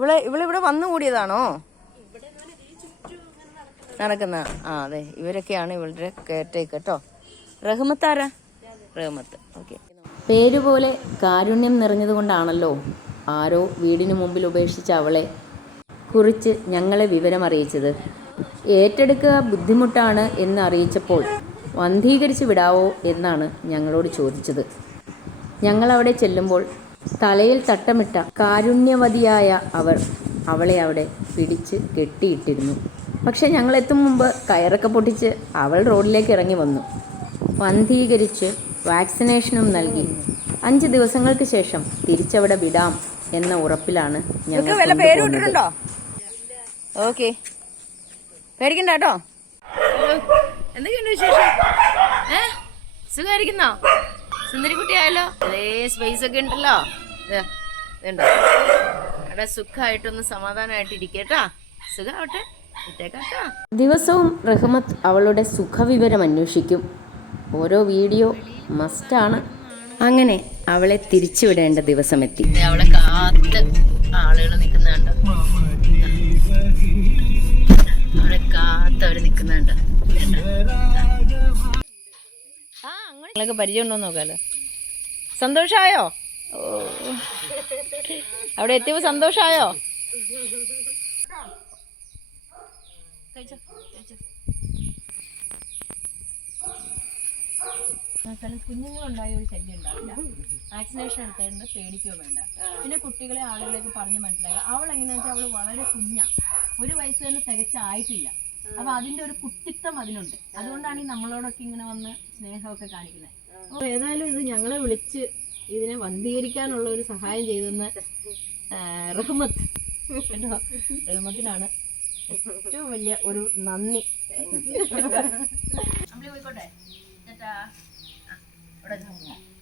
ഇവിടെ ഇവിടെ വന്നു കൂടിയതാണോ? നടക്കുന്ന ആ അതെ. ഇവരൊക്കെയാണ് ഇവളുടെ കെയർടേക്ക് കേട്ടോ റഹ്മത്ത് ആരാ? റഹ്മത്ത്. ഓക്കെ പേരുപോലെ കാരുണ്യം നിറഞ്ഞതുകൊണ്ടാണല്ലോ ആരോ വീടിന് മുമ്പിൽ ഉപേക്ഷിച്ച അവളെ കുറിച്ച് ഞങ്ങളെ വിവരമറിയിച്ചത്. ഏറ്റെടുക്കുക ബുദ്ധിമുട്ടാണ് എന്ന് അറിയിച്ചപ്പോൾ വന്ധീകരിച്ച് വിടാവോ എന്നാണ് ഞങ്ങളോട് ചോദിച്ചത്. ഞങ്ങളവിടെ ചെല്ലുമ്പോൾ തലയിൽ തട്ടമിട്ട കാരുണ്യവതിയായ അവർ അവളെ അവിടെ പിടിച്ച് കെട്ടിയിട്ടിരുന്നു. പക്ഷെ ഞങ്ങൾ എത്തും മുമ്പ് കയറൊക്കെ പൊട്ടിച്ച് അവൾ റോഡിലേക്ക് ഇറങ്ങി വന്നു. വന്ധീകരിച്ച് വാക്സിനേഷനും നൽകി. അഞ്ച് ദിവസങ്ങൾക്ക് ശേഷം തിരിച്ചവിടെ വിടാം എന്ന ഉറപ്പിലാണ് ഞങ്ങൾ. ഓക്കെ. പേടിക്കണ്ട കേട്ടോ. എന്തൊക്കെയുണ്ട് വിശേഷം? ഏ? സുഖമായിരിക്കുന്നോ? സുന്ദരിക്കുട്ടിയായല്ലോ? അതേ സ്പേസ് ഒക്കെ ഉണ്ടല്ലോ. ഇതുണ്ടോ? അവിടെ സുഖമായിട്ടൊന്ന് സമാധാനമായിട്ട് ഇരിക്കട്ടാ സുഖമാവട്ടെ ഇട്ടേക്കാട്ടാ. ദിവസവും റഹ്മത്ത് അവളുടെ സുഖവിവരം അന്വേഷിക്കും. ഓരോ വീഡിയോ മസ്റ്റാണ് അങ്ങനെ അവളെ തിരിച്ചുവിടേണ്ട ദിവസം എത്തി അവളെ കാത്ത് ആളുകൾ നിൽക്കുന്നുണ്ട് അവളെ കാത്ത് അവർ നിൽക്കുന്നുണ്ട് നിങ്ങളൊക്കെ പരിചയം ഉണ്ടോ നോക്കാലോ. സന്തോഷമായോ അവിടെ എത്തിയപ്പോ സന്തോഷമായോ കുഞ്ഞുങ്ങളുണ്ടായ ഒരു ശല്യം ഉണ്ടാവില്ല. വാക്സിനേഷൻ എടുത്തതുകൊണ്ട് പേടിക്കുകയോ വേണ്ട. പിന്നെ കുട്ടികളെ ആളുകളെയൊക്കെ പറഞ്ഞ് മനസ്സിലാക്കുക. അവൾ എങ്ങനെയാണെന്ന് വെച്ചാൽ അവൾ വളരെ കുഞ്ഞ. ഒരു വയസ്സ് തന്നെ തികച്ചായിട്ടില്ല. അപ്പൊ അതിന്റെ ഒരു കുട്ടിത്തം അതിനുണ്ട് അതുകൊണ്ടാണ് ഈ നമ്മളോടൊക്കെ ഇങ്ങനെ വന്ന് സ്നേഹമൊക്കെ കാണിക്കുന്നത്. അപ്പൊ ഏതായാലും ഇത് ഞങ്ങളെ വിളിച്ച് ഇതിനെ വന്ധീകരിക്കാനുള്ള ഒരു സഹായം ചെയ്തെന്ന് റഹ്മത്ത്. കേട്ടോ? റഹ്മത്തിനാണ് ഏറ്റവും വലിയ ഒരു നന്ദി.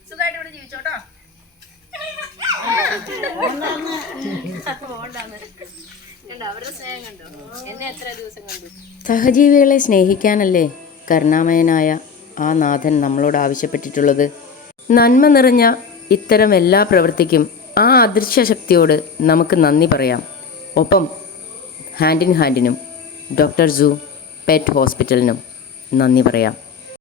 സുഖമായിട്ട് ഇവിടെ ജീവിച്ചോട്ടോ സഹജീവികളെ സ്നേഹിക്കാനല്ലേ കരുണാമയനായ ആ നാഥൻ നമ്മളോട് ആവശ്യപ്പെട്ടിട്ടുള്ളത്? നന്മ നിറഞ്ഞ ഇത്തരം എല്ലാ പ്രവൃത്തിക്കും ആ അദൃശ്യ ശക്തിയോട് നമുക്ക് നന്ദി പറയാം. ഒപ്പം ഹാൻഡ് ഇൻ ഹാൻഡിനും ഡോക്ടർ സു പെറ്റ് ഹോസ്പിറ്റലിനും നന്ദി പറയാം.